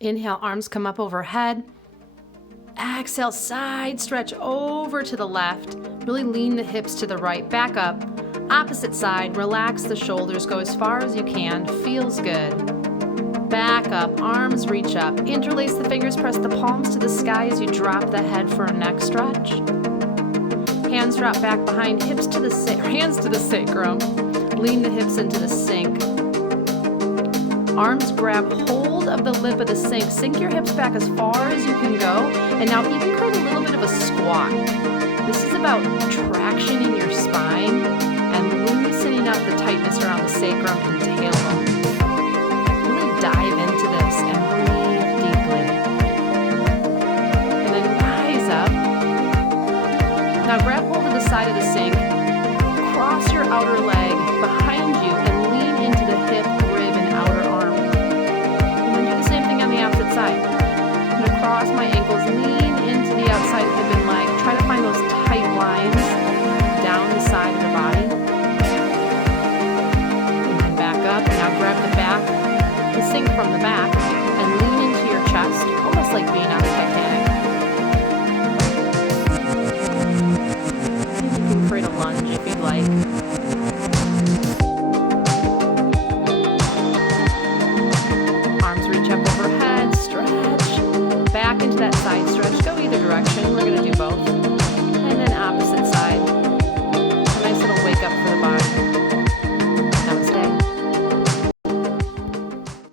Inhale, arms come up overhead. Exhale, side stretch over to the left. Really lean the hips to the right. Back up. Opposite side, relax the shoulders. Go as far as you can. Feels good. Back up, arms reach up. Interlace the fingers, press the palms to the sky as you drop the head for a neck stretch. Hands drop back behind, hands to the sacrum. Lean the hips into the sink. Arms grab hold of the lip of the sink. Sink your hips back as far as you can go. And now even create a little bit of a squat. This is about traction in your spine and loosening up the tightness around the sacrum and tailbone. Really dive into this and breathe deeply. And then rise up. Now grab hold of the side of the sink. Cross your outer leg behind you and lean into the hip, rib, and outer arm. And then do the same thing on the opposite side. I'm going to cross my ankles, lean into the outside hip and leg. Try to find those tight lines down the side of the body. And then back up. Now grab the back, the sink from the back, and lean into your chest, almost like being on the Titanic. And you can create a lunge if you'd like. Arms reach up overhead, stretch. Back into that side stretch. Go either direction. We're going to do both. And then opposite